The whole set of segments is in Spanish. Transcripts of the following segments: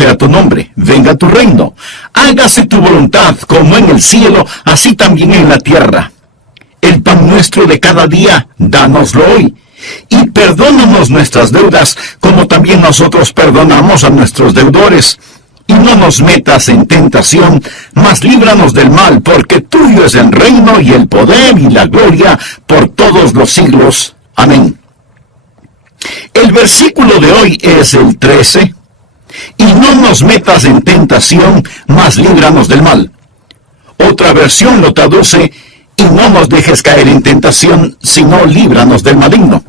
sea tu nombre, venga tu reino. Hágase tu voluntad, como en el cielo, así también en la tierra. El pan nuestro de cada día, dánoslo hoy. Y perdónanos nuestras deudas, como también nosotros perdonamos a nuestros deudores. Y no nos metas en tentación, mas líbranos del mal, porque tuyo es el reino y el poder y la gloria por todos los siglos. Amén. El versículo de hoy es el 13. Y no nos metas en tentación, mas líbranos del mal. Otra versión lo traduce: y no nos dejes caer en tentación, sino líbranos del maligno.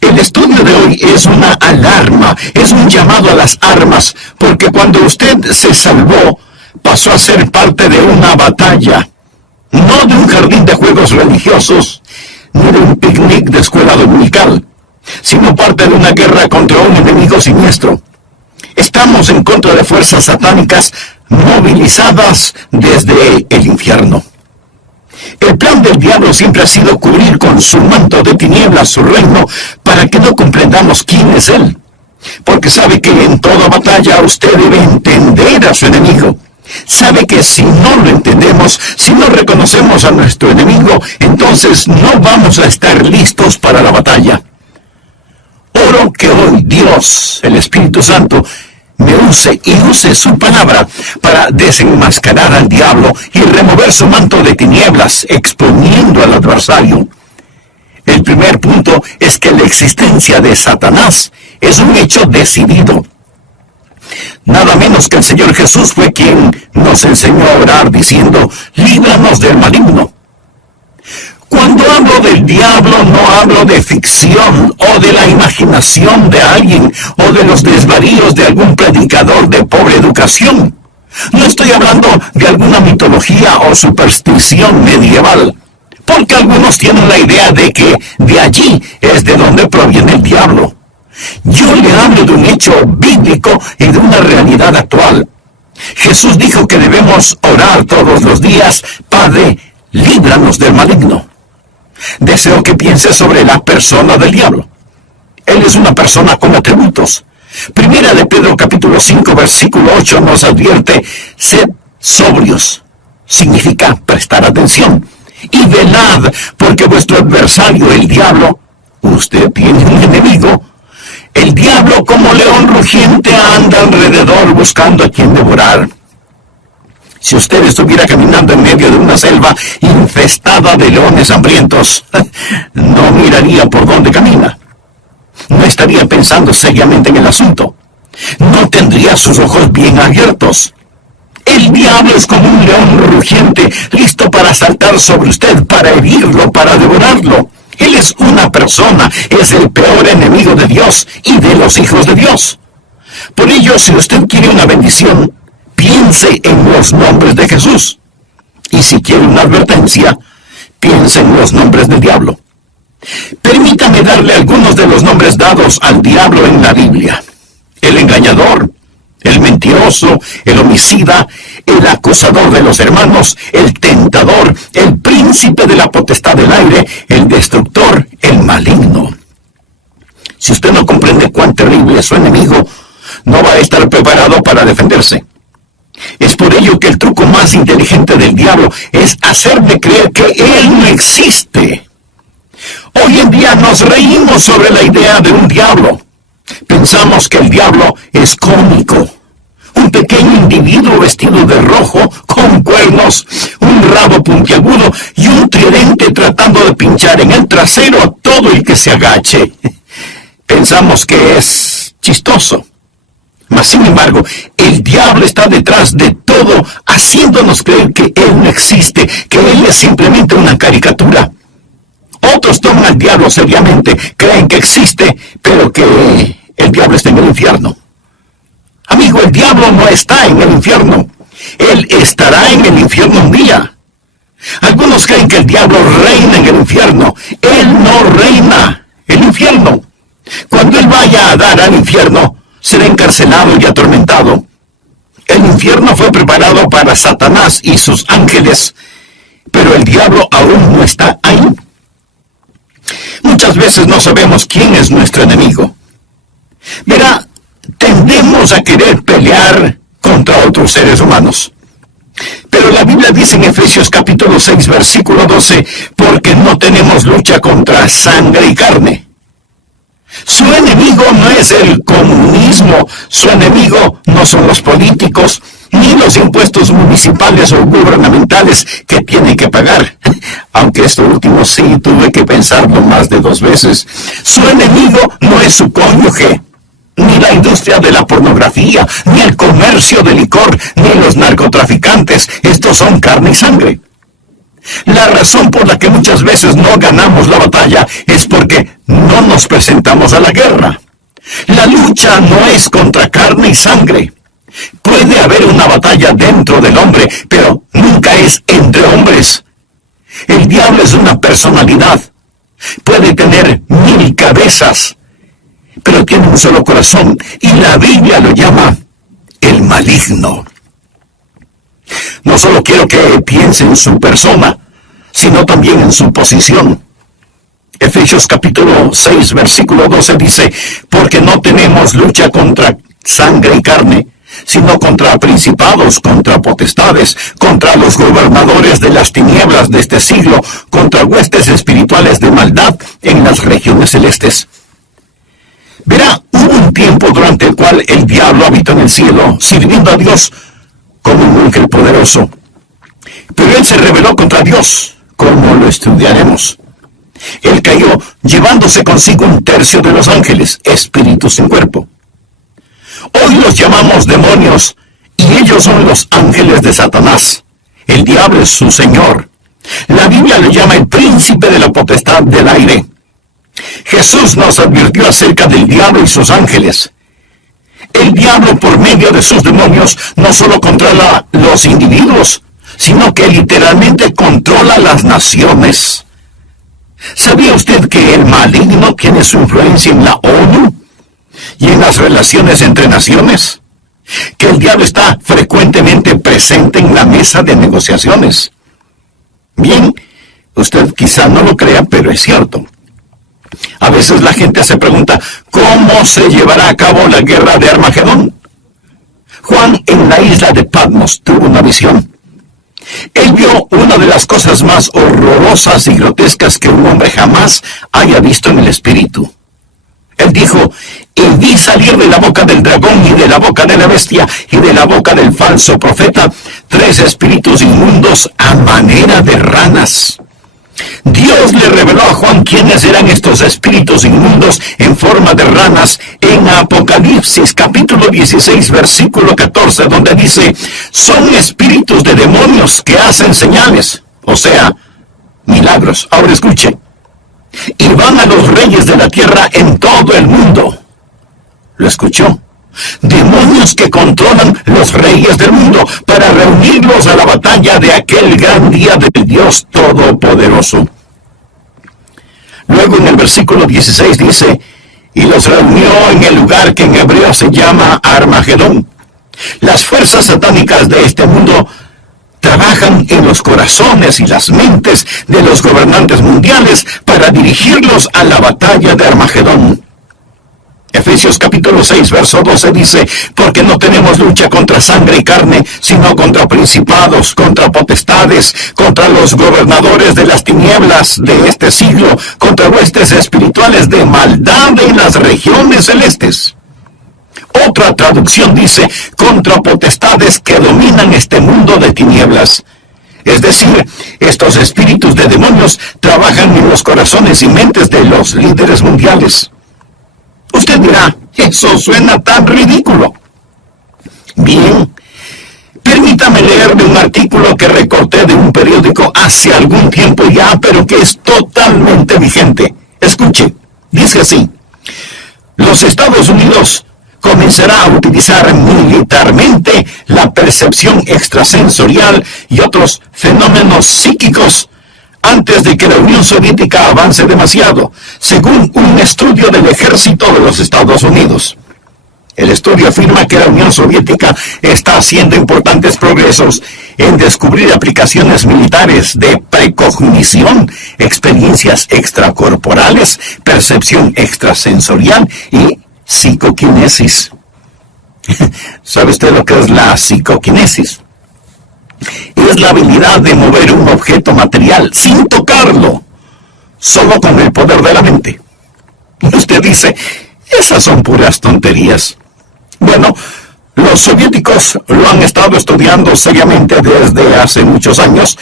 El estudio de hoy es una alarma, es un llamado a las armas, porque cuando usted se salvó, pasó a ser parte de una batalla, no de un jardín de juegos religiosos, ni de un picnic de escuela dominical, sino parte de una guerra contra un enemigo siniestro. Estamos en contra de fuerzas satánicas movilizadas desde el infierno. El plan del diablo siempre ha sido cubrir con su manto de tinieblas su reino para que no comprendamos quién es él. Porque sabe que en toda batalla usted debe entender a su enemigo. Sabe que si no lo entendemos, si no reconocemos a nuestro enemigo, entonces no vamos a estar listos para la batalla. Oro que hoy Dios, el Espíritu Santo, me use y use su palabra para desenmascarar al diablo y remover su manto de tinieblas, exponiendo al adversario. El primer punto es que la existencia de Satanás es un hecho decidido. Nada menos que el Señor Jesús fue quien nos enseñó a orar diciendo: líbranos del maligno. Cuando hablo del diablo, no hablo de ficción o de la imaginación de alguien o de los desvaríos de algún predicador de pobre educación. No estoy hablando de alguna mitología o superstición medieval, porque algunos tienen la idea de que de allí es de donde proviene el diablo. Yo le hablo de un hecho bíblico y de una realidad actual. Jesús dijo que debemos orar todos los días: Padre, líbranos del maligno. Deseo que piense sobre la persona del diablo. Él es una persona con atributos. Primera de Pedro capítulo 5 versículo 8 nos advierte: sed sobrios. Significa prestar atención. Y velad, porque vuestro adversario, el diablo, usted tiene un enemigo. El diablo, como león rugiente, anda alrededor buscando a quien devorar. Si usted estuviera caminando en medio de una selva infestada de leones hambrientos, no miraría por dónde camina. No estaría pensando seriamente en el asunto. No tendría sus ojos bien abiertos. El diablo es como un león rugiente, listo para saltar sobre usted, para herirlo, para devorarlo. Él es una persona, es el peor enemigo de Dios y de los hijos de Dios. Por ello, si usted quiere una bendición, piense en los nombres de Jesús. Y si quiere una advertencia, piense en los nombres del diablo. Permítame darle algunos de los nombres dados al diablo en la Biblia: el engañador, el mentiroso, el homicida, el acusador de los hermanos, el tentador, el príncipe de la potestad del aire, el destructor, el maligno. Si usted no comprende cuán terrible es su enemigo, no va a estar preparado para defenderse. Es por ello que el truco más inteligente del diablo es hacerle creer que él no existe. Hoy en día nos reímos sobre la idea de un diablo. Pensamos que el diablo es cómico. Un pequeño individuo vestido de rojo, con cuernos, un rabo puntiagudo y un tridente tratando de pinchar en el trasero a todo el que se agache. Pensamos que es chistoso. Mas, sin embargo, el diablo está detrás de todo, haciéndonos creer que él no existe, que él es simplemente una caricatura. Otros toman al diablo seriamente, creen que existe, pero que el diablo está en el infierno. Amigo, el diablo no está en el infierno. Él estará en el infierno un día. Algunos creen que el diablo reina en el infierno. Él no reina el infierno. Cuando él vaya a dar al infierno, será encarcelado y atormentado. El infierno fue preparado para Satanás y sus ángeles, pero el diablo aún no está ahí. Muchas veces no sabemos quién es nuestro enemigo. Verá, tendemos a querer pelear contra otros seres humanos. Pero la Biblia dice en Efesios capítulo 6, versículo 12, porque no tenemos lucha contra sangre y carne. Su enemigo no es el comunismo, su enemigo no son los políticos, ni los impuestos municipales o gubernamentales que tiene que pagar. Aunque esto último sí tuve que pensarlo más de 2 veces. Su enemigo no es su cónyuge, ni la industria de la pornografía, ni el comercio de licor, ni los narcotraficantes. Estos son carne y sangre. La razón por la que muchas veces no ganamos la batalla es porque no nos presentamos a la guerra. La lucha no es contra carne y sangre. Puede haber una batalla dentro del hombre, pero nunca es entre hombres. El diablo es una personalidad. Puede tener 1000 cabezas, pero tiene un solo corazón, y la Biblia lo llama el maligno. No solo quiero que piense en su persona, sino también en su posición. Efesios capítulo 6, versículo 12 dice, porque no tenemos lucha contra sangre y carne, sino contra principados, contra potestades, contra los gobernadores de las tinieblas de este siglo, contra huestes espirituales de maldad en las regiones celestes. Verá, hubo un tiempo durante el cual el diablo habitó en el cielo, sirviendo a Dios como un ángel poderoso. Pero él se rebeló contra Dios, como lo estudiaremos. Él cayó llevándose consigo 1/3 de los ángeles, espíritus sin cuerpo. Hoy los llamamos demonios, y ellos son los ángeles de Satanás. El diablo es su señor. La Biblia le llama el príncipe de la potestad del aire. Jesús nos advirtió acerca del diablo y sus ángeles. El diablo, por medio de sus demonios, no solo controla los individuos, sino que literalmente controla las naciones. ¿Sabía usted que el maligno tiene su influencia en la ONU y en las relaciones entre naciones? Que el diablo está frecuentemente presente en la mesa de negociaciones. Bien, usted quizá no lo crea, pero es cierto. A veces la gente se pregunta, ¿cómo se llevará a cabo la guerra de Armagedón? Juan, en la isla de Patmos, tuvo una visión. Él vio una de las cosas más horrorosas y grotescas que un hombre jamás haya visto en el espíritu. Él dijo, y vi salir de la boca del dragón y de la boca de la bestia y de la boca del falso profeta 3 espíritus inmundos a manera de ranas. Dios le reveló a Juan quiénes eran estos espíritus inmundos en forma de ranas en Apocalipsis capítulo 16 versículo 14, donde dice, son espíritus de demonios que hacen señales, o sea, milagros. Ahora escuche, y van a los reyes de la tierra en todo el mundo. ¿Lo escuchó? Demonios que controlan los reyes del mundo para reunirlos a la batalla de aquel gran día del Dios Todopoderoso. Luego en el versículo 16 dice, y los reunió en el lugar que en hebreo se llama Armagedón. Las fuerzas satánicas de este mundo trabajan en los corazones y las mentes de los gobernantes mundiales para dirigirlos a la batalla de Armagedón. Efesios capítulo 6, verso 12 dice, porque no tenemos lucha contra sangre y carne, sino contra principados, contra potestades, contra los gobernadores de las tinieblas de este siglo, contra huestes espirituales de maldad en las regiones celestes. Otra traducción dice, contra potestades que dominan este mundo de tinieblas. Es decir, estos espíritus de demonios trabajan en los corazones y mentes de los líderes mundiales. Usted dirá, eso suena tan ridículo. Bien, permítame leerle un artículo que recorté de un periódico hace algún tiempo ya, pero que es totalmente vigente. Escuche, dice así, los Estados Unidos comenzará a utilizar militarmente la percepción extrasensorial y otros fenómenos psíquicos antes de que la Unión Soviética avance demasiado, según un estudio del ejército de los Estados Unidos. El estudio afirma que la Unión Soviética está haciendo importantes progresos en descubrir aplicaciones militares de precognición, experiencias extracorporales, percepción extrasensorial y psicoquinesis. ¿Sabe usted lo que es la psicoquinesis? Es la habilidad de mover un objeto material sin tocarlo, solo con el poder de la mente. Y usted dice, esas son puras tonterías. Bueno, los soviéticos lo han estado estudiando seriamente desde hace muchos años,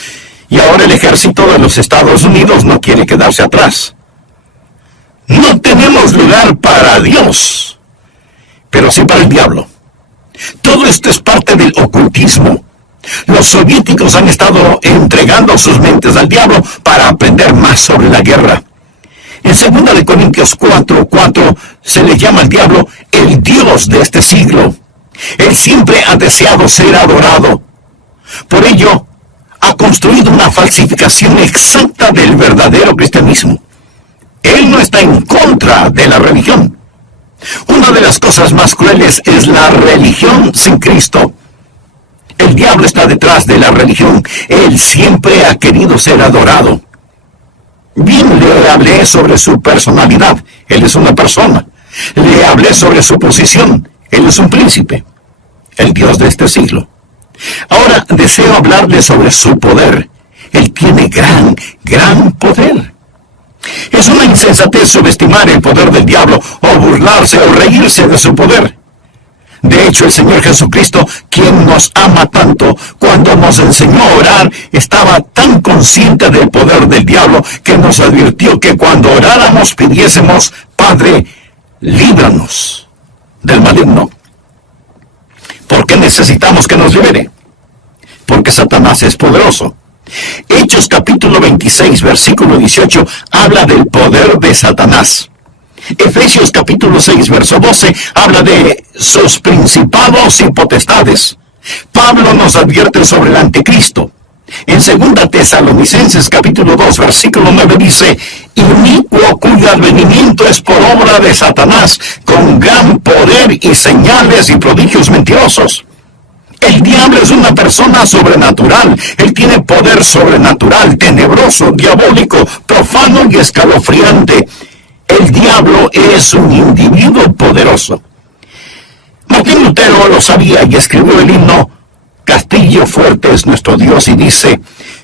y ahora el ejército de los Estados Unidos no quiere quedarse atrás. No tenemos lugar para Dios, pero sí para el diablo. Todo esto es parte del ocultismo. Los soviéticos han estado entregando sus mentes al diablo para aprender más sobre la guerra. En 2 Corintios 4:4 se le llama al diablo el Dios de este siglo. Él siempre ha deseado ser adorado. Por ello, ha construido una falsificación exacta del verdadero cristianismo. Él no está en contra de la religión. Una de las cosas más crueles es la religión sin Cristo. El diablo está detrás de la religión. Él siempre ha querido ser adorado. Bien, le hablé sobre su personalidad. Él es una persona. Le hablé sobre su posición. Él es un príncipe, el Dios de este siglo. Ahora deseo hablarle sobre su poder. Él tiene gran poder. Es una insensatez subestimar el poder del diablo o burlarse o reírse de su poder. De hecho, el Señor Jesucristo, quien nos ama tanto, cuando nos enseñó a orar, estaba tan consciente del poder del diablo que nos advirtió que cuando oráramos pidiésemos, Padre, líbranos del maligno. ¿Por qué necesitamos que nos libere? Porque Satanás es poderoso. Hechos capítulo 26, versículo 18, habla del poder de Satanás. Efesios capítulo 6, verso 12, habla de sus principados y potestades. Pablo nos advierte sobre el anticristo. En 2 Tesalonicenses capítulo 2, versículo 9 dice, inicuo cuyo advenimiento es por obra de Satanás, con gran poder y señales y prodigios mentirosos. El diablo es una persona sobrenatural. Él tiene poder sobrenatural, tenebroso, diabólico, profano y escalofriante. El diablo es un individuo poderoso. Martín Lutero lo sabía y escribió el himno Castillo fuerte es nuestro Dios, y dice,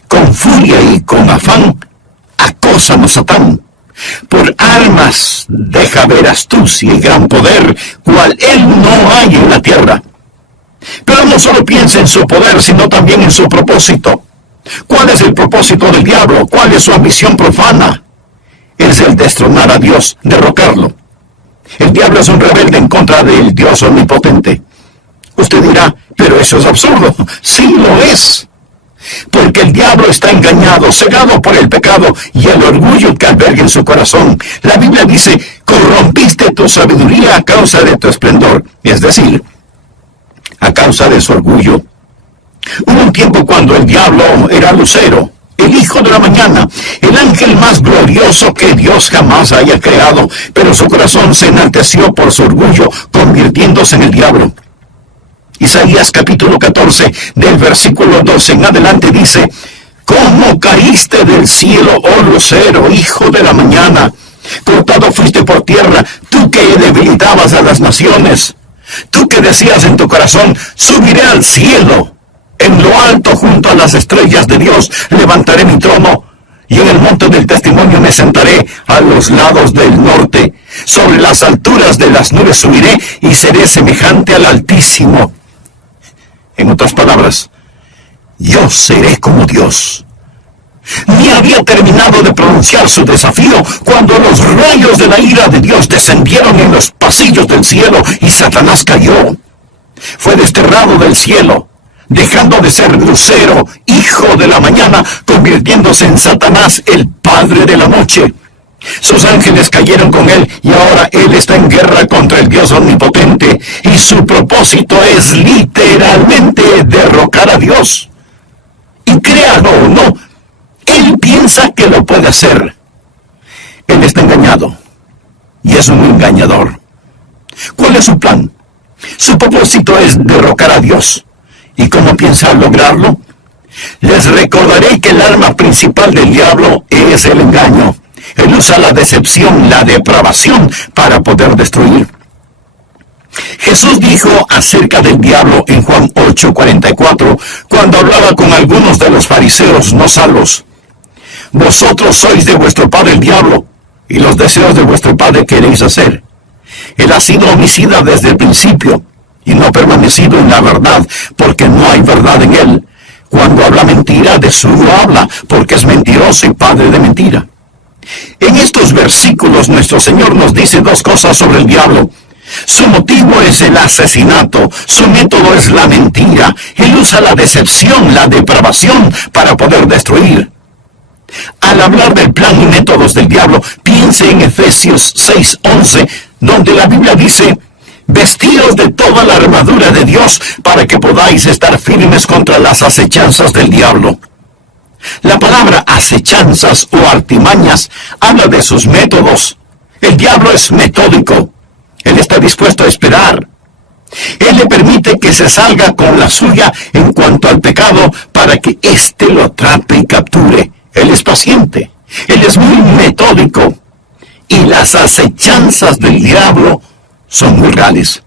con furia y con afán, acósanos Satán. Por armas deja ver astucia y gran poder, cual él no hay en la tierra. Pero no solo piensa en su poder, sino también en su propósito. ¿Cuál es el propósito del diablo? ¿Cuál es su ambición profana? Es el destronar a Dios, derrocarlo. El diablo es un rebelde en contra del Dios omnipotente. Usted dirá, pero eso es absurdo. Sí lo es. Porque el diablo está engañado, cegado por el pecado y el orgullo que alberga en su corazón. La Biblia dice, corrompiste tu sabiduría a causa de tu esplendor. Es decir, a causa de su orgullo. Hubo un tiempo cuando el diablo era Lucero, el hijo de la mañana, el ángel más glorioso que Dios jamás haya creado, pero su corazón se enalteció por su orgullo, convirtiéndose en el diablo. Isaías capítulo 14, del versículo 12 en adelante dice, ¿cómo caíste del cielo, oh Lucero, hijo de la mañana? Cortado fuiste por tierra, tú que debilitabas a las naciones. Tú que decías en tu corazón, subiré al cielo, en lo alto junto a las estrellas de Dios, levantaré mi trono, y en el monte del testimonio me sentaré a los lados del norte. Sobre las alturas de las nubes subiré y seré semejante al Altísimo. En otras palabras, yo seré como Dios. Ni había terminado de pronunciar su desafío cuando los rayos de la ira de Dios descendieron en los pasillos del cielo y Satanás cayó. Fue desterrado del cielo, dejando de ser Lucero, hijo de la mañana, convirtiéndose en Satanás, el padre de la noche. Sus ángeles cayeron con él y ahora él está en guerra contra el Dios omnipotente y su propósito es literalmente derrocar a Dios. Y créalo o no, él piensa que lo puede hacer. Él está engañado y es un engañador. ¿Cuál es su plan? Su propósito es derrocar a Dios. ¿Y cómo piensa lograrlo? Les recordaré que el arma principal del diablo es el engaño. Él usa la decepción, la depravación para poder destruir. Jesús dijo acerca del diablo en Juan 8:44, cuando hablaba con algunos de los fariseos no salvos: vosotros sois de vuestro padre el diablo, y los deseos de vuestro padre queréis hacer. Él ha sido homicida desde el principio, y no ha permanecido en la verdad, porque no hay verdad en él. Cuando habla mentira, de suyo habla, porque es mentiroso y padre de mentira. En estos versículos nuestro Señor nos dice dos cosas sobre el diablo. Su motivo es el asesinato, su método es la mentira. Él usa la decepción, la depravación para poder destruir. Al hablar del plan y métodos del diablo, piense en Efesios 6:11, donde la Biblia dice: vestíos de toda la armadura de Dios para que podáis estar firmes contra las acechanzas del diablo. La palabra acechanzas o artimañas habla de sus métodos. El diablo es metódico. Él está dispuesto a esperar. Él le permite que se salga con la suya en cuanto al pecado para que éste lo atrape y capture. Él es paciente. Él es muy metódico. Y las acechanzas del diablo son muy reales.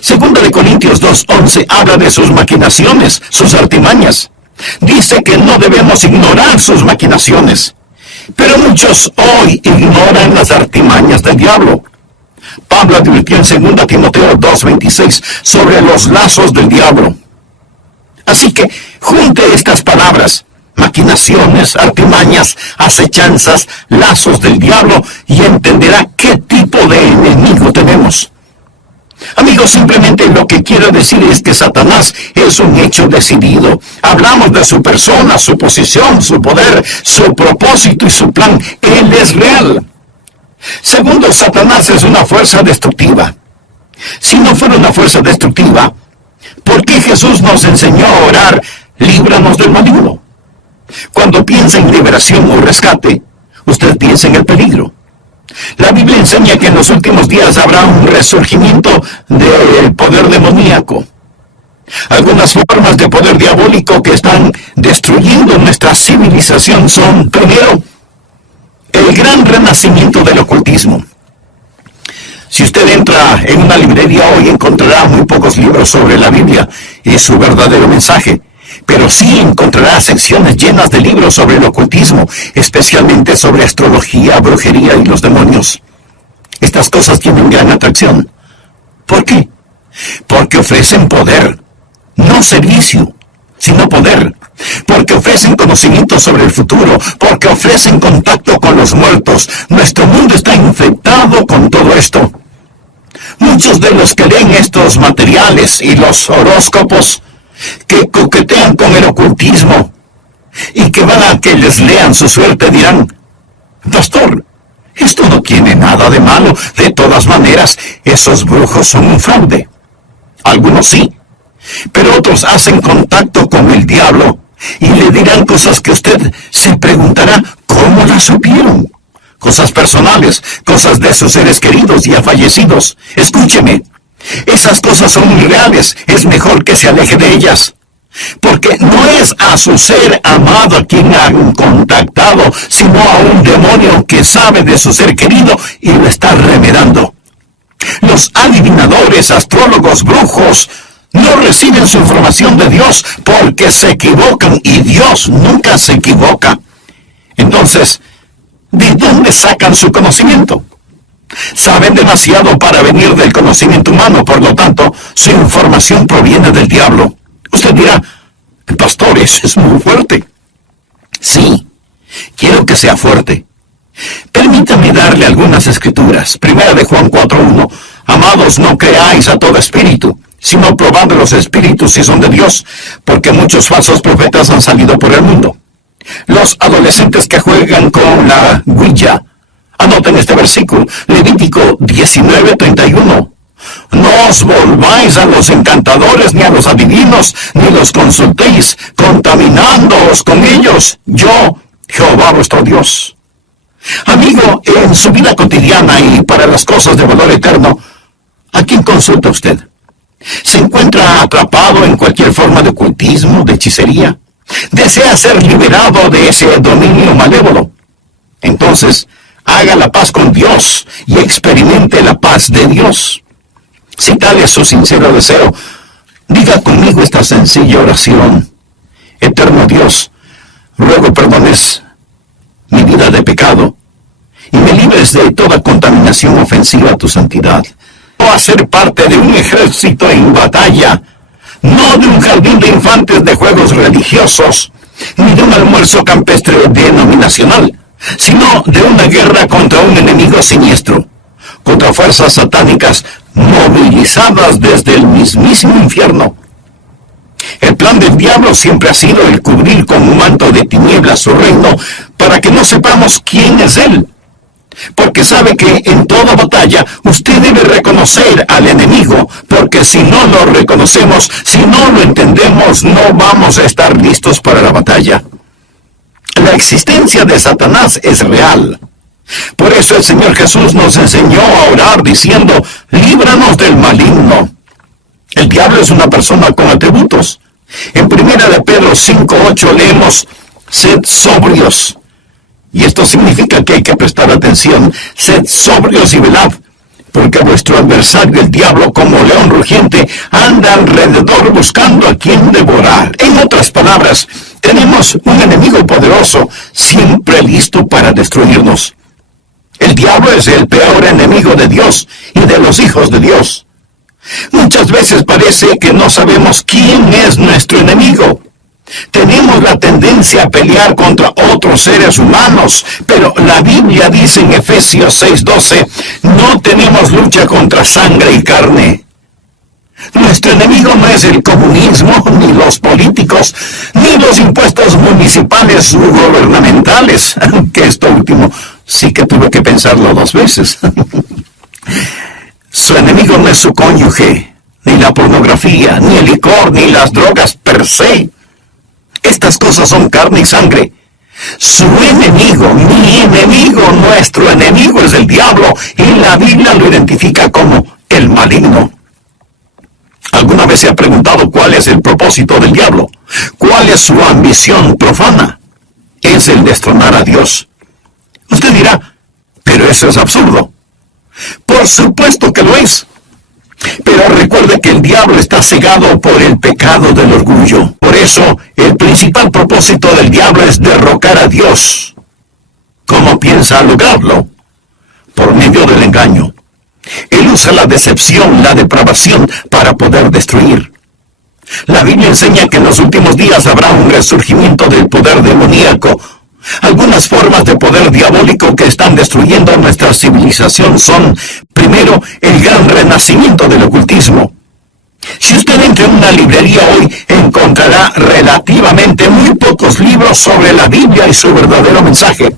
Segunda de Corintios 2:11 habla de sus maquinaciones, sus artimañas. Dice que no debemos ignorar sus maquinaciones. Pero muchos hoy ignoran las artimañas del diablo. Pablo advirtió en 2 Timoteo 2:26 sobre los lazos del diablo. Así que junte estas palabras: maquinaciones, artimañas, acechanzas, lazos del diablo, y entenderá qué tipo de enemigo tenemos. Amigos, simplemente lo que quiero decir es que Satanás es un hecho decidido. Hablamos de su persona, su posición, su poder, su propósito y su plan. Él es real. Segundo, Satanás es una fuerza destructiva. Si no fuera una fuerza destructiva, ¿por qué Jesús nos enseñó a orar: líbranos del maligno? Cuando piensa en liberación o rescate, usted piensa en el peligro. La Biblia enseña que en los últimos días habrá un resurgimiento del poder demoníaco. Algunas formas de poder diabólico que están destruyendo nuestra civilización son, primero, el gran renacimiento del ocultismo. Si usted entra en una librería hoy, encontrará muy pocos libros sobre la Biblia y su verdadero mensaje. Pero sí encontrará secciones llenas de libros sobre el ocultismo, especialmente sobre astrología, brujería y los demonios. Estas cosas tienen gran atracción. ¿Por qué? Porque ofrecen poder, no servicio, sino poder. Porque ofrecen conocimiento sobre el futuro, porque ofrecen contacto con los muertos. Nuestro mundo está infectado con todo esto. Muchos de los que leen estos materiales y los horóscopos, que coquetean con el ocultismo y que van a que les lean su suerte, dirán: pastor, esto no tiene nada de malo. De todas maneras, esos brujos son un fraude. Algunos sí, pero otros hacen contacto con el diablo y le dirán cosas que usted se preguntará: ¿cómo las supieron? Cosas personales, cosas de sus seres queridos ya fallecidos. Escúcheme, esas cosas son muy reales. Es mejor que se aleje de ellas, porque no es a su ser amado a quien han contactado, sino a un demonio que sabe de su ser querido y lo está remedando. Los adivinadores, astrólogos, brujos no reciben su información de Dios porque se equivocan, y Dios nunca se equivoca. Entonces, ¿de dónde sacan su conocimiento? Saben demasiado para venir del conocimiento humano, por lo tanto, su información proviene del diablo. Usted dirá: pastor, eso es muy fuerte. Sí, quiero que sea fuerte. Permítame darle algunas escrituras. Primera de Juan 4:1. Amados, no creáis a todo espíritu, sino probad los espíritus si son de Dios, porque muchos falsos profetas han salido por el mundo. Los adolescentes que juegan con la Ouija, anoten este versículo, Levítico 19:31. No os volváis a los encantadores, ni a los adivinos, ni los consultéis, contaminándoos con ellos. Yo, Jehová vuestro Dios. Amigo, en su vida cotidiana y para las cosas de valor eterno, ¿a quién consulta usted? ¿Se encuentra atrapado en cualquier forma de ocultismo, de hechicería? ¿Desea ser liberado de ese dominio malévolo? Entonces, haga la paz con Dios y experimente la paz de Dios. Si tal es su sincero deseo, diga conmigo esta sencilla oración. Eterno Dios, ruego perdones mi vida de pecado y me libres de toda contaminación ofensiva a tu santidad. O a ser parte de un ejército en batalla, no de un jardín de infantes de juegos religiosos, ni de un almuerzo campestre denominacional, sino de una guerra contra un enemigo siniestro, contra fuerzas satánicas movilizadas desde el mismísimo infierno. El plan del diablo siempre ha sido el cubrir con un manto de tinieblas su reino para que no sepamos quién es él. Porque sabe que en toda batalla usted debe reconocer al enemigo, porque si no lo reconocemos, si no lo entendemos, no vamos a estar listos para la batalla. La existencia de Satanás es real. Por eso el Señor Jesús nos enseñó a orar diciendo, líbranos del maligno. El diablo es una persona con atributos. En 1 de Pedro 5:8 leemos, sed sobrios. Y esto significa que hay que prestar atención. Sed sobrios y velad, porque vuestro adversario, el diablo, como león rugiente, anda alrededor buscando a quien devorar. En otras palabras, tenemos un enemigo poderoso, siempre listo para destruirnos. El diablo es el peor enemigo de Dios y de los hijos de Dios. Muchas veces parece que no sabemos quién es nuestro enemigo. Tenemos la tendencia a pelear contra otros seres humanos, pero la Biblia dice en Efesios 6:12, no tenemos lucha contra sangre y carne. Nuestro enemigo no es el comunismo, ni los políticos, ni los impuestos municipales u gubernamentales, que esto último sí que tuve que pensarlo 2 veces. Su enemigo no es su cónyuge, ni la pornografía, ni el licor, ni las drogas per se. Estas cosas son carne y sangre. Su enemigo, mi enemigo, nuestro enemigo es el diablo, y la Biblia lo identifica como el maligno. ¿Alguna vez se ha preguntado cuál es el propósito del diablo? ¿Cuál es su ambición profana? Es el destronar a Dios. Usted dirá, pero eso es absurdo. Por supuesto que lo es. Pero recuerde que el diablo está cegado por el pecado del orgullo. Por eso, el principal propósito del diablo es derrocar a Dios. ¿Cómo piensa lograrlo? Por medio del engaño. Él usa la decepción, la depravación, para poder destruir. La Biblia enseña que en los últimos días habrá un resurgimiento del poder demoníaco. Algunas formas de poder diabólico que están destruyendo nuestra civilización son, primero, el gran renacimiento del ocultismo. Si usted entra en una librería hoy, encontrará relativamente muy pocos libros sobre la Biblia y su verdadero mensaje.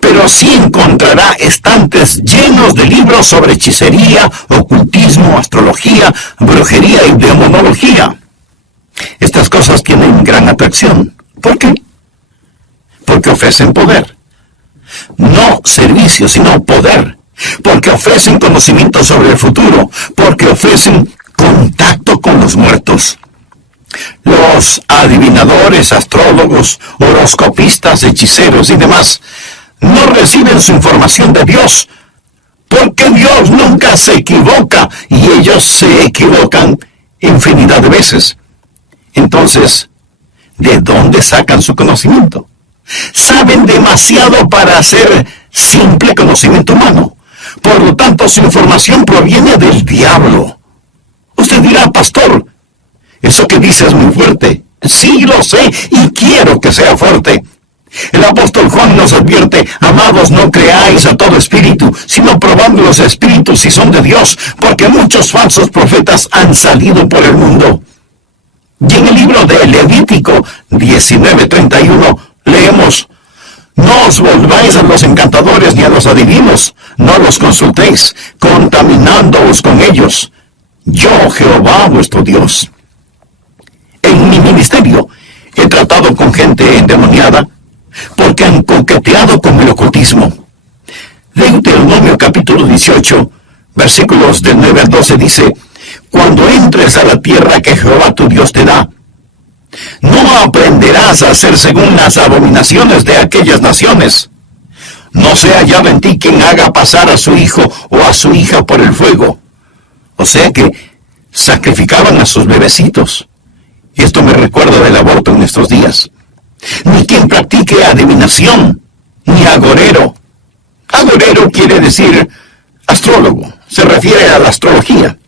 Pero sí encontrará estantes llenos de libros sobre hechicería, ocultismo, astrología, brujería y demonología. Estas cosas tienen gran atracción. ¿Por qué? Porque ofrecen poder. No servicio, sino poder. Porque ofrecen conocimiento sobre el futuro. Porque ofrecen contacto con los muertos. Los adivinadores, astrólogos, horoscopistas, hechiceros y demás no reciben su información de Dios, porque Dios nunca se equivoca y ellos se equivocan infinidad de veces. Entonces, ¿de dónde sacan su conocimiento? Saben demasiado para hacer simple conocimiento humano. Por lo tanto, su información proviene del diablo. Usted dirá, pastor, eso que dice es muy fuerte. Sí, lo sé, y quiero que sea fuerte. El apóstol Juan nos advierte, amados, no creáis a todo espíritu, sino probad los espíritus si son de Dios, porque muchos falsos profetas han salido por el mundo. Y en el libro de Levítico 19:31 leemos, no os volváis a los encantadores ni a los adivinos, no los consultéis, contaminándoos con ellos. Yo, Jehová, vuestro Dios. En mi ministerio he tratado con gente endemoniada, porque han coqueteado con el ocultismo. Deuteronomio capítulo 18, versículos del 9 al 12 dice, cuando entres a la tierra que Jehová tu Dios te da, no aprenderás a hacer según las abominaciones de aquellas naciones. No sea hallado en ti quien haga pasar a su hijo o a su hija por el fuego, O sea que sacrificaban a sus bebecitos. Y esto me recuerda del aborto en estos días. Ni quien practique adivinación, ni agorero. Agorero quiere decir astrólogo, se refiere a la astrología.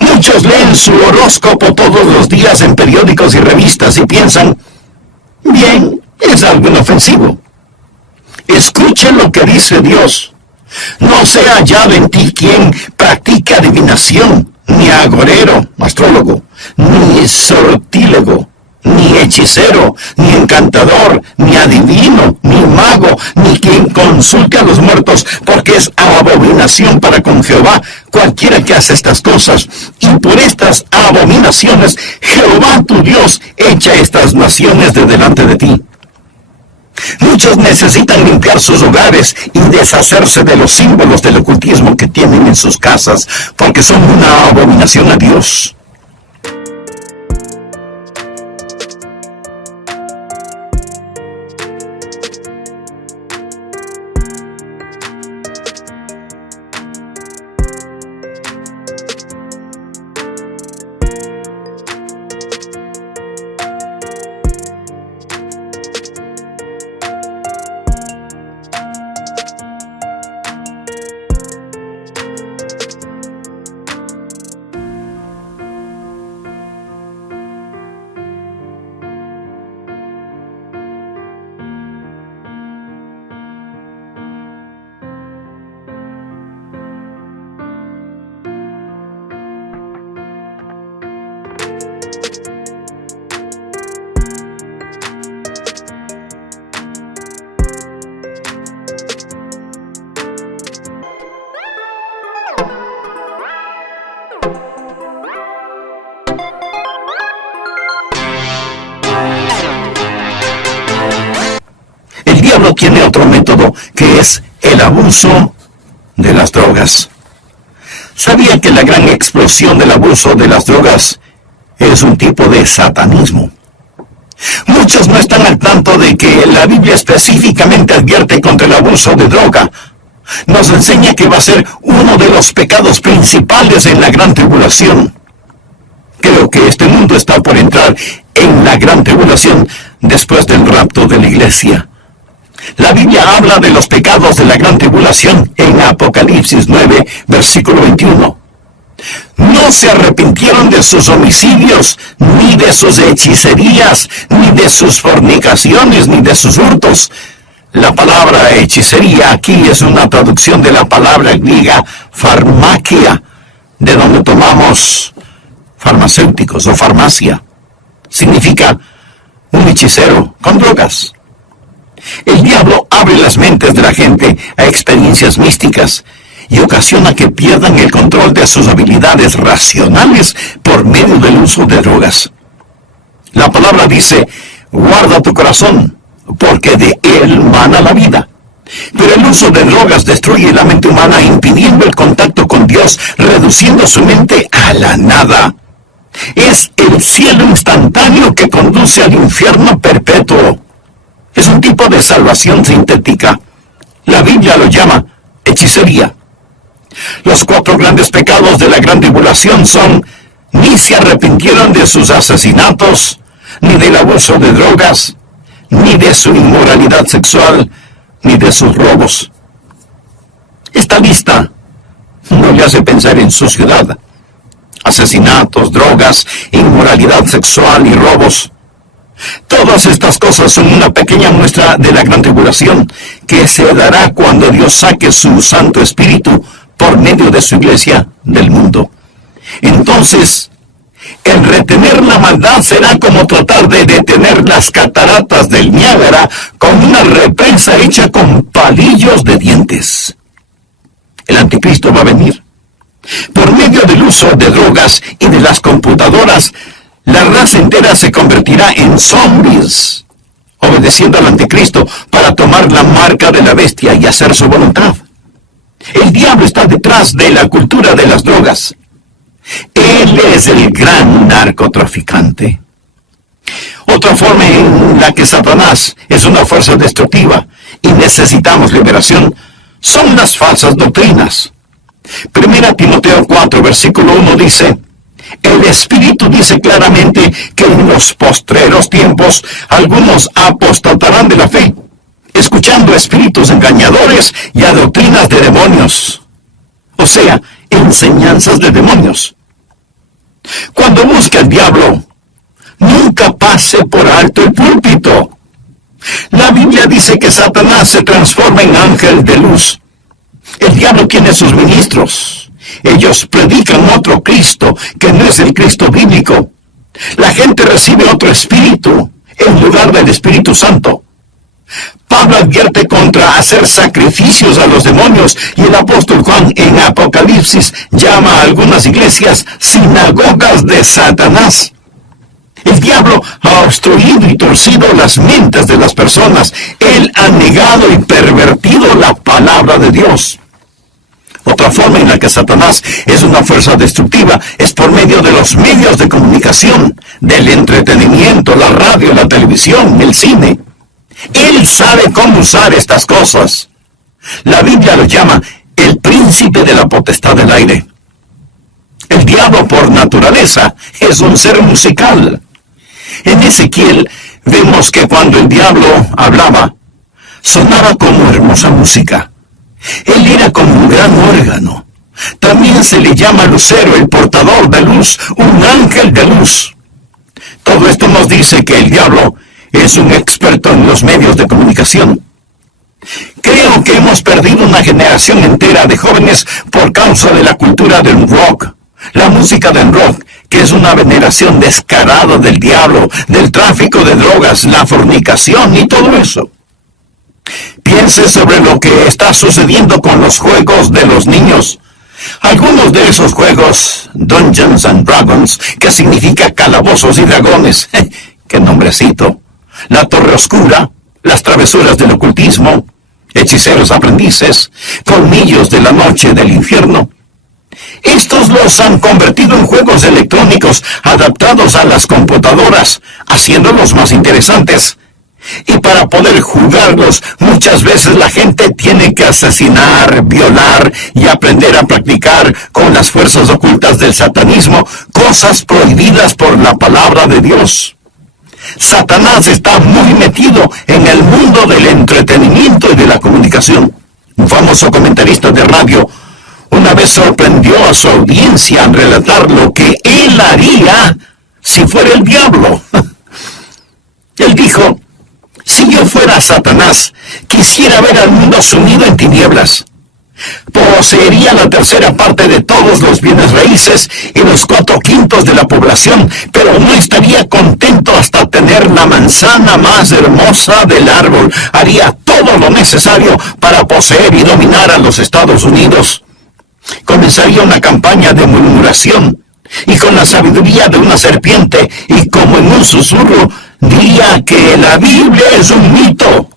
Muchos leen su horóscopo todos los días en periódicos y revistas y piensan, bien, es algo inofensivo. Escuche lo que dice Dios. No sea hallado en ti quien practique adivinación, ni agorero, astrólogo, ni sortílego, ni hechicero, ni encantador, ni adivino, ni mago, ni quien consulte a los muertos, porque es abominación para con Jehová cualquiera que hace estas cosas. Y por estas abominaciones Jehová tu Dios echa estas naciones de delante de ti. Muchos necesitan limpiar sus hogares y deshacerse de los símbolos del ocultismo que tienen en sus casas, porque son una abominación a Dios. No tiene otro método que es el abuso de las drogas. ¿Sabía que la gran explosión del abuso de las drogas es un tipo de satanismo? Muchos no están al tanto de que la Biblia específicamente advierte contra el abuso de droga. Nos enseña que va a ser uno de los pecados principales en la gran tribulación. Creo que este mundo está por entrar en la gran tribulación después del rapto de la iglesia. La Biblia habla de los pecados de la gran tribulación en Apocalipsis 9, versículo 21. No se arrepintieron de sus homicidios, ni de sus hechicerías, ni de sus fornicaciones, ni de sus hurtos. La palabra hechicería aquí es una traducción de la palabra griega farmakia, de donde tomamos farmacéuticos o farmacia. Significa un hechicero con drogas. El diablo abre las mentes de la gente a experiencias místicas y ocasiona que pierdan el control de sus habilidades racionales por medio del uso de drogas. La palabra dice, guarda tu corazón, porque de él mana la vida. Pero el uso de drogas destruye la mente humana, impidiendo el contacto con Dios, reduciendo su mente a la nada. Es el cielo instantáneo que conduce al infierno perpetuo. Es un tipo de salvación sintética. La Biblia lo llama hechicería. Los 4 grandes pecados de la gran tribulación son: ni se arrepintieron de sus asesinatos, ni del abuso de drogas, ni de su inmoralidad sexual, ni de sus robos. Esta lista no le hace pensar en su ciudad. Asesinatos, drogas, inmoralidad sexual y robos. Todas estas cosas son una pequeña muestra de la gran tribulación que se dará cuando Dios saque su Santo Espíritu por medio de su iglesia del mundo. Entonces, el retener la maldad será como tratar de detener las cataratas del Niágara con una represa hecha con palillos de dientes. El anticristo va a venir. Por medio del uso de drogas y de las computadoras, la raza entera se convertirá en zombies, obedeciendo al anticristo para tomar la marca de la bestia y hacer su voluntad. El diablo está detrás de la cultura de las drogas. Él es el gran narcotraficante. Otra forma en la que Satanás es una fuerza destructiva y necesitamos liberación son las falsas doctrinas. Primera Timoteo 4, versículo 1 dice: el Espíritu dice claramente que en los postreros tiempos algunos apostatarán de la fe, escuchando a espíritus engañadores y a doctrinas de demonios. O sea, enseñanzas de demonios. Cuando busca el diablo, nunca pase por alto el púlpito. La Biblia dice que Satanás se transforma en ángel de luz. El diablo tiene sus ministros. Ellos predican otro Cristo que no es el Cristo bíblico. La gente recibe otro espíritu en lugar del Espíritu Santo. Pablo advierte contra hacer sacrificios a los demonios, y el apóstol Juan en Apocalipsis llama a algunas iglesias sinagogas de Satanás. El diablo ha obstruido y torcido las mentes de las personas. Él ha negado y pervertido la palabra de Dios. Otra forma en la que Satanás es una fuerza destructiva es por medio de los medios de comunicación, del entretenimiento, la radio, la televisión, el cine. Él sabe cómo usar estas cosas. La Biblia lo llama el príncipe de la potestad del aire. El diablo por naturaleza es un ser musical. En Ezequiel vemos que cuando el diablo hablaba, sonaba como hermosa música. Él era como un gran órgano. También se le llama lucero, el portador de luz, un ángel de luz. Todo esto nos dice que el diablo es un experto en los medios de comunicación. Creo que hemos perdido una generación entera de jóvenes por causa de la cultura del rock, la música del rock, que es una veneración descarada del diablo, del tráfico de drogas, la fornicación y todo eso. Piense sobre lo que está sucediendo con los juegos de los niños. Algunos de esos juegos, Dungeons and Dragons, que significa calabozos y dragones, qué nombrecito, la Torre Oscura, las travesuras del ocultismo, hechiceros aprendices, colmillos de la noche del infierno. Estos los han convertido en juegos electrónicos adaptados a las computadoras, haciéndolos más interesantes. Y para poder jugarlos, muchas veces la gente tiene que asesinar, violar y aprender a practicar con las fuerzas ocultas del satanismo cosas prohibidas por la palabra de Dios. Satanás está muy metido en el mundo del entretenimiento y de la comunicación. Un famoso comentarista de radio una vez sorprendió a su audiencia al relatar lo que él haría si fuera el diablo. Él dijo: si yo fuera Satanás, quisiera ver al mundo sumido en tinieblas. Poseería la tercera parte de todos los bienes raíces y los 4/5 de la población, pero no estaría contento hasta tener la manzana más hermosa del árbol. Haría todo lo necesario para poseer y dominar a los Estados Unidos. Comenzaría una campaña de murmuración, y con la sabiduría de una serpiente y como en un susurro, diría que la Biblia es un mito.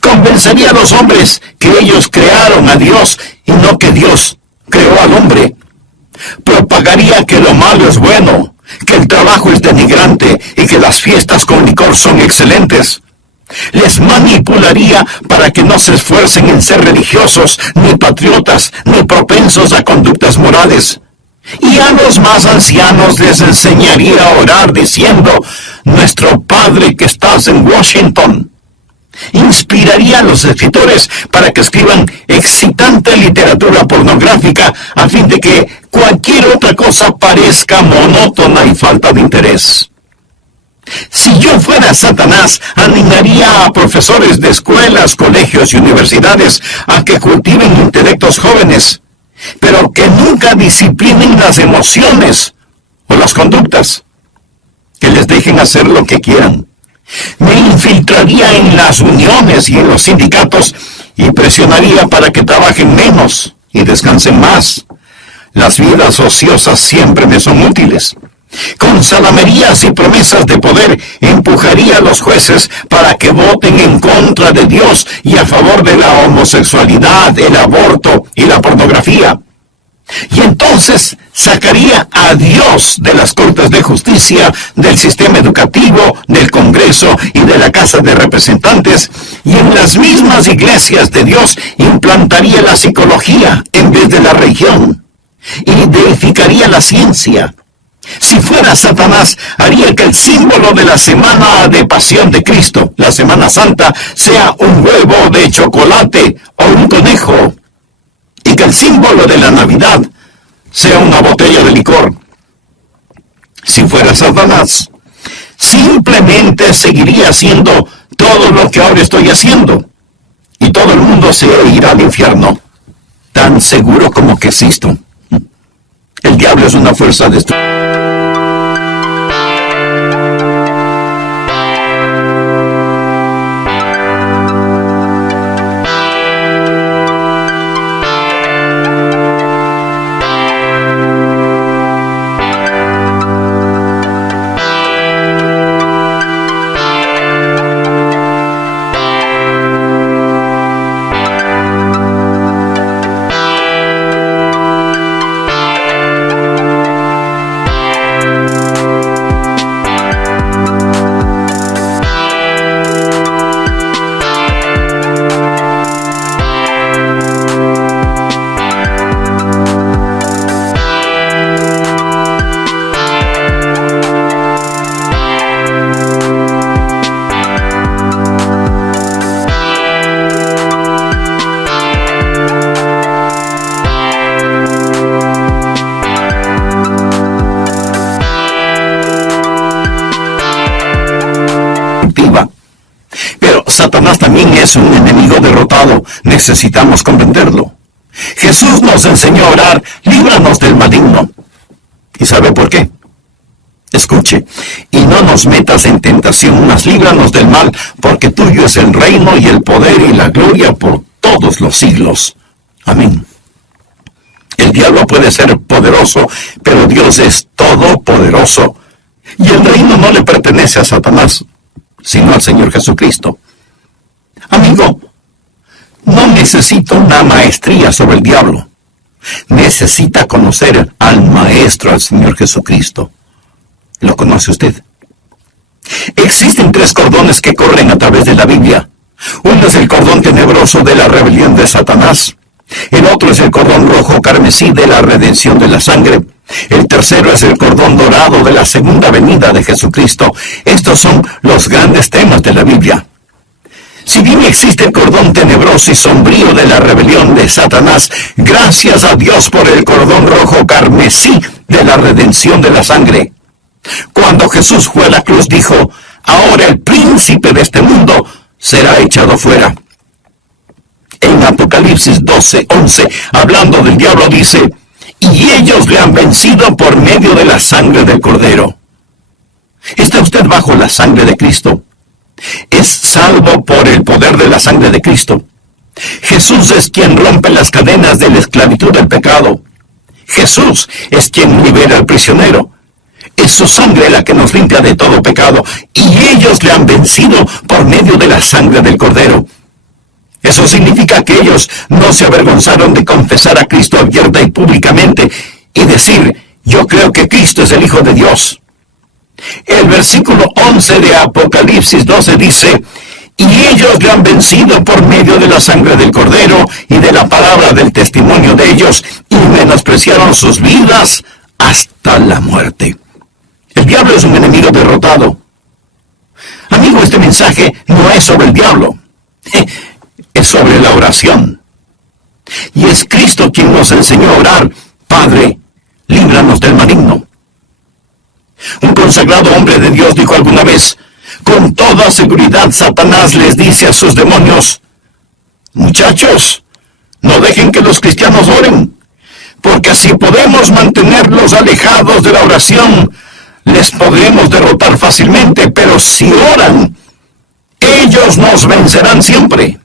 Convencería a los hombres que ellos crearon a Dios y no que Dios creó al hombre. Propagaría que lo malo es bueno, que el trabajo es denigrante y que las fiestas con licor son excelentes. Les manipularía para que no se esfuercen en ser religiosos, ni patriotas, ni propensos a conductas morales. Y a los más ancianos les enseñaría a orar diciendo: nuestro Padre que estás en Washington. Inspiraría a los escritores para que escriban excitante literatura pornográfica a fin de que cualquier otra cosa parezca monótona y falta de interés. Si yo fuera Satanás, animaría a profesores de escuelas, colegios y universidades a que cultiven intelectos jóvenes, pero que nunca disciplinen las emociones o las conductas, que les dejen hacer lo que quieran. Me infiltraría en las uniones y en los sindicatos y presionaría para que trabajen menos y descansen más. Las vidas ociosas siempre me son útiles. Con salamerías y promesas de poder empujaría a los jueces para que voten en contra de Dios y a favor de la homosexualidad, el aborto y la pornografía. Y entonces sacaría a Dios de las cortes de justicia, del sistema educativo, del Congreso y de la Casa de Representantes, y en las mismas iglesias de Dios implantaría la psicología en vez de la religión, y deificaría la ciencia. Si fuera Satanás, haría que el símbolo de la semana de pasión de Cristo, la Semana Santa, sea un huevo de chocolate o un conejo, y que el símbolo de la Navidad sea una botella de licor. Si fuera Satanás, simplemente seguiría haciendo todo lo que ahora estoy haciendo, y todo el mundo se irá al infierno, tan seguro como que existo. El diablo es una fuerza destructiva. Pero Satanás también es un enemigo derrotado. Necesitamos comprenderlo. Jesús nos enseñó a orar: líbranos del maligno. ¿Y sabe por qué? Escuche: y no nos metas en tentación, mas líbranos del mal, porque tuyo es el reino y el poder y la gloria por todos los siglos. Amén. El diablo puede ser poderoso, pero Dios es todopoderoso. Y el reino no le pertenece a Satanás, sino al Señor Jesucristo. Amigo, no necesita una maestría sobre el diablo. Necesita conocer al Maestro, al Señor Jesucristo. ¿Lo conoce usted? Existen 3 cordones que corren a través de la Biblia. Uno es el cordón tenebroso de la rebelión de Satanás. El otro es el cordón rojo carmesí de la redención de la sangre. El tercero es el cordón dorado de la segunda venida de Jesucristo. Estos son los grandes temas de la Biblia. Si bien existe el cordón tenebroso y sombrío de la rebelión de Satanás, gracias a Dios por el cordón rojo carmesí de la redención de la sangre. Cuando Jesús fue a la cruz, dijo: ahora el príncipe de este mundo será echado fuera. En Apocalipsis 12:11, hablando del diablo, dice: y ellos le han vencido por medio de la sangre del Cordero. ¿Está usted bajo la sangre de Cristo? Es salvo por el poder de la sangre de Cristo. Jesús es quien rompe las cadenas de la esclavitud del pecado. Jesús es quien libera al prisionero. Es su sangre la que nos limpia de todo pecado, y ellos le han vencido por medio de la sangre del Cordero. Eso significa que ellos no se avergonzaron de confesar a Cristo abierta y públicamente y decir: yo creo que Cristo es el Hijo de Dios. El versículo 11 de Apocalipsis 12 dice: y ellos le han vencido por medio de la sangre del Cordero y de la palabra del testimonio de ellos, y menospreciaron sus vidas hasta la muerte. El diablo es un enemigo derrotado. Amigo, este mensaje no es sobre el diablo. Es sobre la oración. Y es Cristo quien nos enseñó a orar: Padre, líbranos del maligno. Un consagrado hombre de Dios dijo alguna vez: con toda seguridad Satanás les dice a sus demonios: muchachos, no dejen que los cristianos oren, porque así podemos mantenerlos alejados de la oración. Les podremos derrotar fácilmente, pero si oran, ellos nos vencerán siempre.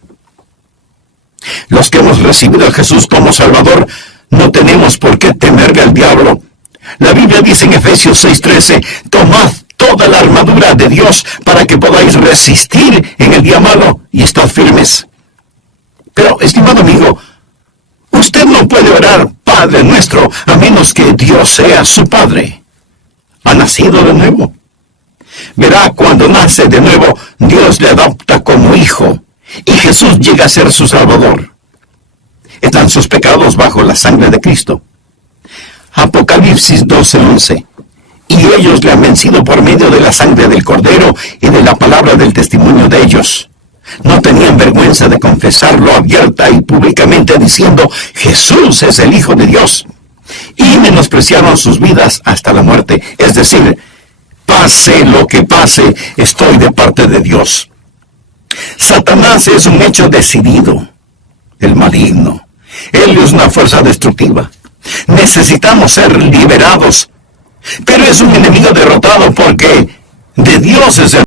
Los que hemos recibido a Jesús como Salvador no tenemos por qué temerle al diablo. La Biblia dice en Efesios 6:13: tomad toda la armadura de Dios para que podáis resistir en el día malo y estad firmes. Pero, estimado amigo, usted no puede orar: Padre, Padre nuestro a menos que Dios sea su Padre. Ha nacido de nuevo. Verá, cuando nace de nuevo, Dios le adopta como hijo, y Jesús llega a ser su Salvador. Están sus pecados bajo la sangre de Cristo. Apocalipsis 12:11. Y ellos le han vencido por medio de la sangre del Cordero y de la palabra del testimonio de ellos. No tenían vergüenza de confesarlo abierta y públicamente diciendo, Jesús es el Hijo de Dios. Y menospreciaron sus vidas hasta la muerte. Es decir, pase lo que pase, estoy de parte de Dios. Satanás es un hecho decidido, el maligno. Él es una fuerza destructiva. Necesitamos ser liberados. Pero es un enemigo derrotado porque de Dios es el